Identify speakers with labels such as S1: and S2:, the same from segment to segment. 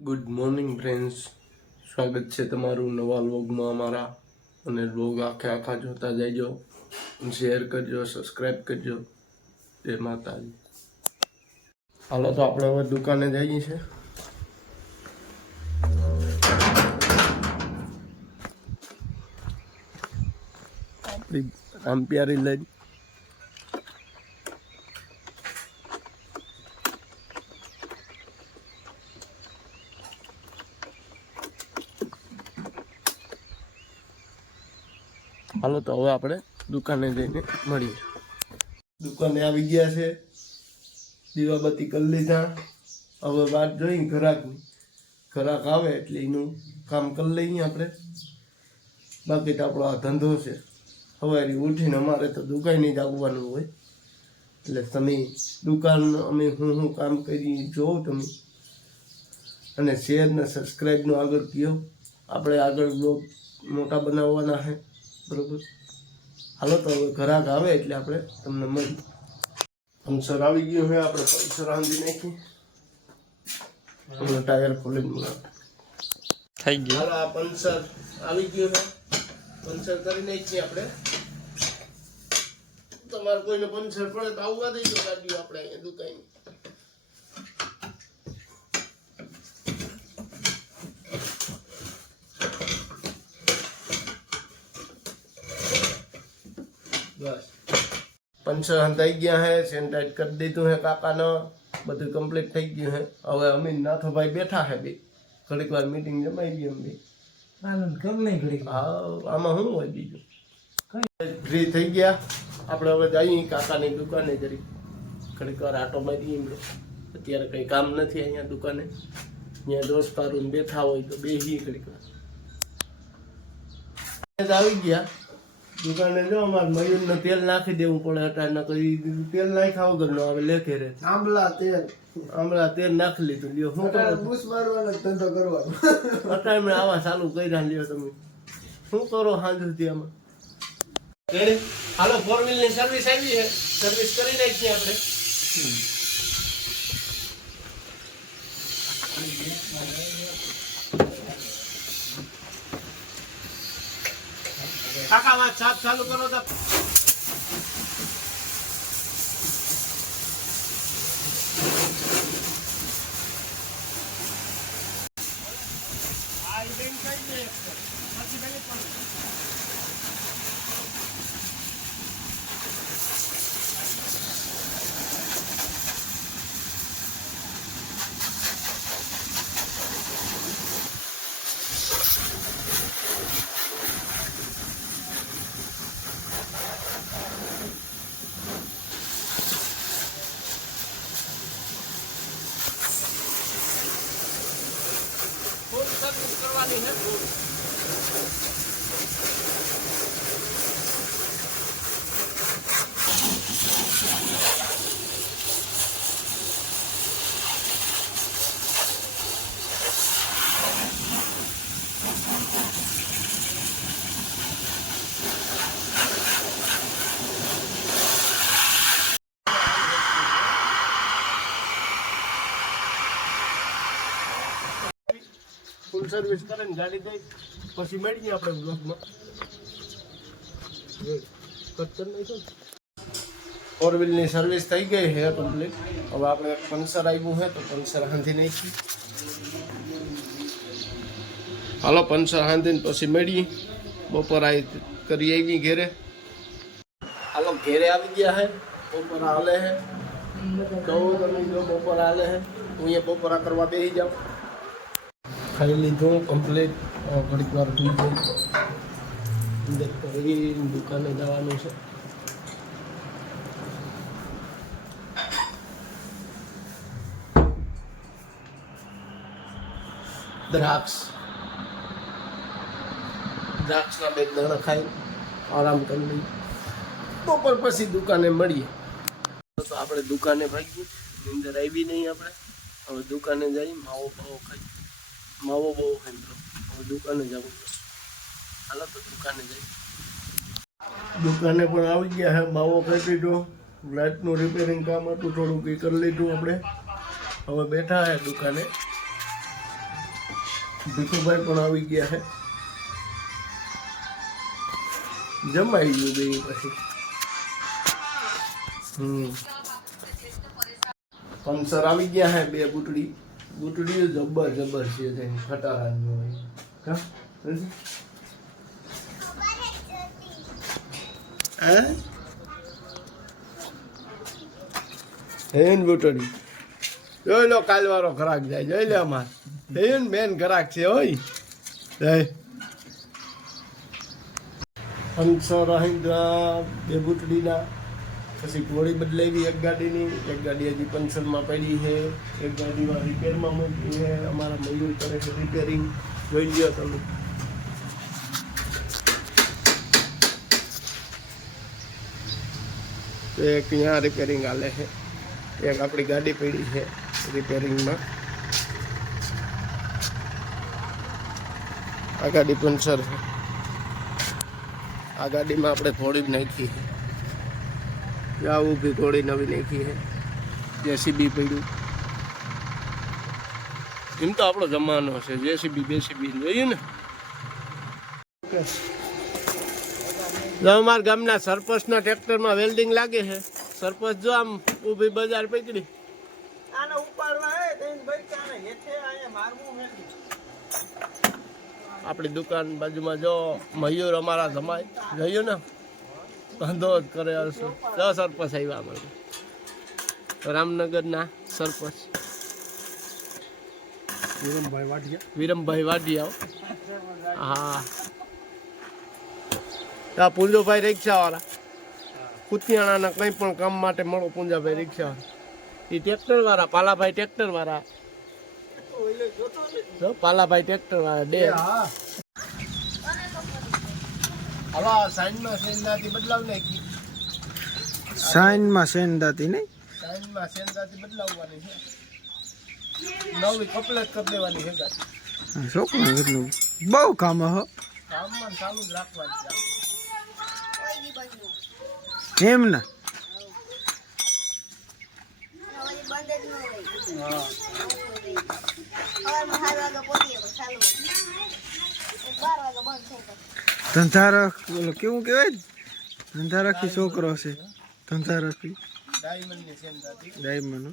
S1: Good morning friends સ્વાગત છે તમારું નવા વ્લોગમાં અમારા. અને વ્લોગ આખે આખા જોતા જઈજો શેર કરજો સબસ્ક્રાઈબ કરજો. જય માતાજી. હાલો, તો આપણે હવે દુકાને જઈએ છે આપણી પ્યારી લઈ હાલો તો હવે આપણે દુકાને જઈને મળીએ. દુકાને આવી ગયા છે. દીવાબત્તી કરી લીધા. હવે વાત જોઈ ઘરાકની ઘરાક આવે એટલે એનું કામ કરી લઈએ આપણે. બાકી તો આપણો આ ધંધો છે. સવારે ઉઠીને અમારે તો દુકાને જ આવવાનું હોય. એટલે તમે દુકાન અમે હું હું કામ કરી જોવો તમે. અને શેર ને સબસ્ક્રાઈબનું આગળ કહો આપણે આગળ બ્લોગ મોટા બનાવવાના છે. બરોબર. હાલો તો હવે ઘરાક આવે એટલે આપણે તમને મળી. પંચર આવી ગયું છે આપણે પંચર આંધી નાખી. હમણાં ટાયર ખોલીને મળે.
S2: થઈ ગયું.
S1: હાલો આ પંચર આવી ગયું છે. પંચર કરી નાખીએ આપણે. તમારે કોઈને પંચર પડે તો આવવા દેજો ગાડીઓ આપણે અહીંયા દુકાન. પંચર હંતાઈ ગયા હે સેનિટાઈઝ કરી દીધું હે કાકાનો. બધું કમ્પ્લીટ થઈ ગયું હે. હવે અમીન નાથોભાઈ બેઠા હે બે. ઘડીક વાર મીટિંગ જમાઈ ગઈ અમે
S3: આનંદ કર નહીં ઘડીક
S1: હા આમાં શું હોય બીજું? ફ્રી થઈ ગયા. આપણે હવે જઈએ કાકાની દુકાને જરી ઘડીક વાર આટો મારી એમ અત્યારે કંઈ કામ નથી અહીંયા દુકાને. અહીંયા દોસ્તારો ને બેઠા હોય તો બેસીએ ઘડીક વાર. આવી ગયા. દુકાને જો અમારે મયુરને તેલ નાખી દેવું પડે અટાર તો ઈ તેલ નાખ્યા વગર નો આવે લેખે રે
S3: આંબલા તેલ.
S1: આંબલા તેલ નાખી લીધું લ્યો શું કરો
S3: બુશ મારવાનો ધંધો કરવાનો.
S1: અટાણે આવા ચાલુ કર્યા લ્યો તમે. શું કરો સાંજ સુધી આમાં હાલો ફોર વ્હીલની સર્વિસ આવી છે. સર્વિસ કરી નાખીએ આપણે. કાકા વાત સાફ ચાલુ કરો આ ઇવેન્ટ કઈ દે પછી પેલી પણ ફૂલ સર્વિસ કરવાની છે ફૂલ ફૂલ સર્વિસ કરીને ગાડી દઈ પછી મળીએ આપણે બ્લોકમાં ફોર વ્હીલની સર્વિસ થઈ ગઈ છે કમ્પ્લીટ હવે આપણે એક પંચર આવ્યું છે, તો પંચર હાંધી નાખી. હાલો પંચર હાંધીને પછી મળીએ. બપોર આવી કરી આવી ઘેરે. હાલો, ઘેરે આવી ગયા છે. બપોર હાલે છે. કહું તમે જો બપોર હાલે છે. હું અહીંયા બપોરા કરવા બેસી જાઉં. ખાઈ લીધું કમ્પ્લીટ ઘડીક વાર થઈ ગઈ અંદર કરી દુકાને જવાનું છે. દ્રાક્ષ. દ્રાક્ષના બે દાણા ખાઈ, આરામ કરી લઈ. બપોર પછી દુકાને મળીએ. તો આપણે દુકાને ભાગીએ અંદર આવી નહીં આપણે. હવે દુકાને જઈ માવો પાવો ખાઈ. માવો બહુ લો હવે દુકાને જવું પડશે હાલો તો દુકાને જઈ દુકાને પણ આવી ગયા હે, માવો ખાઈ લીધો લાઇટનું રિપેરિંગ કામ હતું, થોડુંક એ કરી લીધું આપણે. હવે બેઠા છે દુકાને. ભીખુભાઈ પણ આવી ગયા છે જમાઈ ગયું બે પછી. હમ. પંચર આવી ગયા હે બે બુટડી. બુટડીઓ જબર જબર છે તેની ખટારાની હોય. કા સમજી? હે? હેન બુટડી. જોઈ લો કાલવારો ખરાક જાય, જોઈ લે અમાર. હેન બેન ખરાક છે, ઓય. જય. પંચર আহিંદ્રા બે બુટડીના. પછી ગોળી બદલાવી, એક ગાડીની, એક ગાડી હજી પંચરમાં પડી છે, એક ગાડીમાં રિપેરમાં મૂકી છે, અમારા મયુર કરે છે રિપેરિંગ. જોઈ લ્યો તમે. એક અહીંયા રિપેરિંગ હાલે છે, એક આપણી ગાડી પડી છે રિપેરિંગમાં. આ ગાડી પંચર છે. આ ગાડીમાં આપણે થોડી જ નાખી છે. આ ઊભી થોડી નવી નાખી છે જેસીબી પડ્યું. એમ તો આપણો જમાનો છે જેસીબી બેસીબી જોયું ને. અમારા ગામના સરપંચના ટ્રેક્ટરમાં વેલ્ડિંગ લાગે છે. સરપંચ જો આમ ઊભી બજાર પકડી. આપણી દુકાન બાજુમાં જો મયુર અમારા જમાય જોયું ને? ધંધો જ કરે જો સરપંચ આવ્યા મને રામનગરના સરપંચ.
S3: વિરમભાઈ વાટિયા
S1: વિરમભાઈ વાડિયાઓ હા. આ પુંજોભાઈ રિક્ષાવાળા. કુતિયાણાના કંઈ પણ કામ માટે મળો પુંજાભાઈ રિક્ષાવાળા. એ ટ્રેક્ટર વાળા પાલાભાઈ ટ્રેક્ટર વાળા પાલાભાઈ ટ્રેક્ટર વાળા ડે હવે સાઈડમાં સેન્દાથી બદલાવ નાખી.
S3: સાઈનમાં સેન્દાતી નહીં?
S1: સાઈડમાં સેન્દાથી બદલાવવાની છે. નવી કપલેટ કરી દેવાની છે ગાડી.
S3: છોકરા કેટલું? બહુ કામ હો.
S1: કામમાં ચાલુ જ રાખવાનું
S3: એમ ના?
S1: હા.
S3: ધંધા રખ ઓલો કેવું કહેવાય ને? ધંધા રાખી છોકરો છે. ધંધા રાખી ડાયમંડ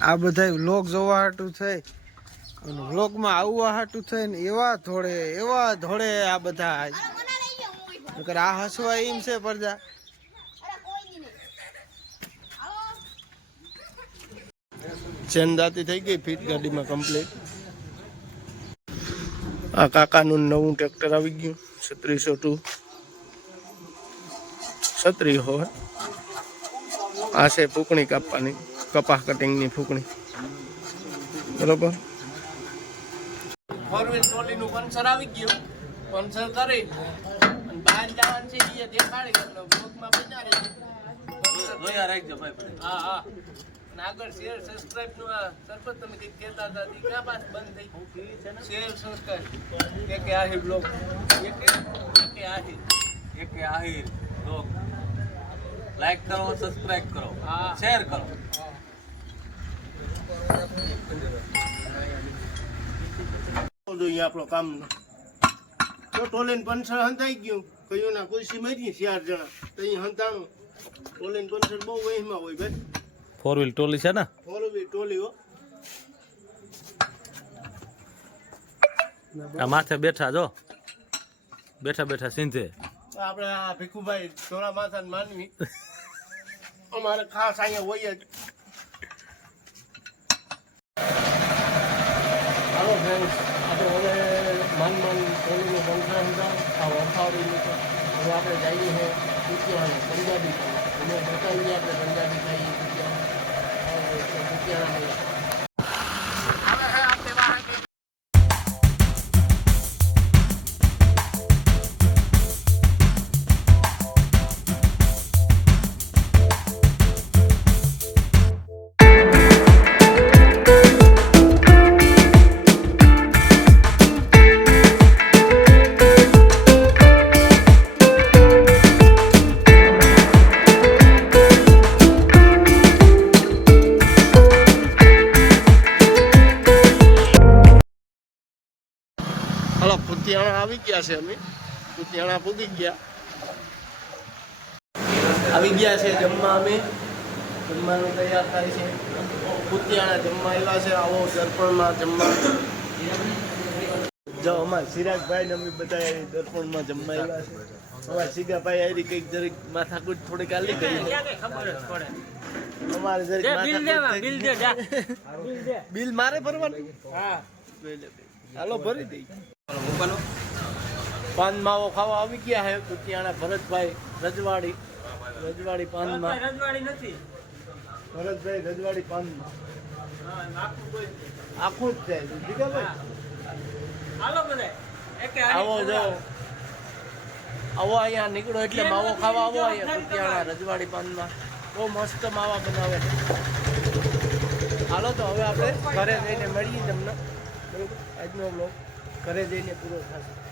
S3: આ બધા વ્લોગ જોવા હાટું થઈ. અને વ્લોગમાં આવવા હાટું થઈ ને એવા ધોળે એવા ધોળે આ બધા. આ હસવા એમ છે પરજા.
S1: સેન્દાતી થઈ ગઈ ફીટ ગાડીમાં કમ્પ્લીટ આ કાકાનું નવું ટ્રેક્ટર આવી ગયું છત્રીસો ટુ. છત્રી હોય આ છે ફૂકણી કાપવાની કપાસ કટિંગની ફૂકણી. બરોબર? ફોર વ્હીલ ટ્રોલીનું પંચર આવી ગયું. પંચર કરી. અને બહાર જવાનું છે એ દેખાડી. બ્લોકમાં બેસાડી હા હા. આગળ શેર સબસ્ક્રાઇબનું આ સરપંચ તમે કઈ કહેતા હતા ઈ ક્યાં પાસ બંધ થઈ શેર સબસ્ક્રાઇબ કે કે આહી બ્લોગ. કે કે કે આહી
S2: એક આહિર લોક લાઈક કરો સબસ્ક્રાઇબ કરો.
S1: હા.
S2: શેર કરો.
S1: જોઈએ આપણો કામ તો ટોલેન પંચર હંતાઈ ગયું કયું ના ખુરશી મરી ચાર જણા. તો અહીં હંતાણું ટોલેન પંચર બહુ વહીમાં હોય ભાઈ.
S2: ફોર વ્હીલ ટોલી છે ને?
S1: ફોર વ્હીલ ટોલી હો.
S2: આ માથે બેઠા જો. બેઠા બેઠા સિંધે.
S1: આપણે આ ભીખુભાઈ ચોરા માથા માનવી. અમારે ખાસ અહીંયા હોય જ. હાલો ફ્રેન્ડ્સ આપણે હવે માન માન ટોલીનું બંધા હતા આ વફાવડી હવે આપણે જઈએ છીએ. કુતિયાણા પંજાબી અમે બતાવીએ આપણે પંજાબી ખાઈએ. કુતિયાણા હલો કુતિયાણા આવી ગયા છે અમે. કુતિયાણા પૂગી ગયા. આવી ગયા છે જમવા અમે. જમવાનું તૈયાર થાય છે. કુતિયાણા જમવા આવ્યા છે. આવો દર્પણમાં જમવા. જો અમારા સિરાજભાઈ ને અમે બધા દર્પણમાં જમવા આવ્યા છે. અમારા સિગાભાઈ આવી કંઈક જરીક માથાકૂટ થોડીક આલી ગઈ અમારે જરીક. બિલ મારે ભરવાનું? હાલો ભરી દઈ પાન માવો ખાવા આવી ગયા હે કુતિયાણા ભરતભાઈ રજવાડી. રજવાડી પાનમાં. ભરતભાઈ રજવાડી પાનમાં. આખું જ છે જીગાભાઈ આવો જો આવો અહીંયા નીકળો એટલે માવો ખાવા આવો અહીંયા કુતિયાણા રજવાડી પાનમાં. બહુ મસ્ત માવા બનાવે છે. હાલો તો હવે આપણે ઘરે જઈને મળીએ તમને. બરોબર? આજનો બ્લોગ ઘરે જઈને પૂરો થશે.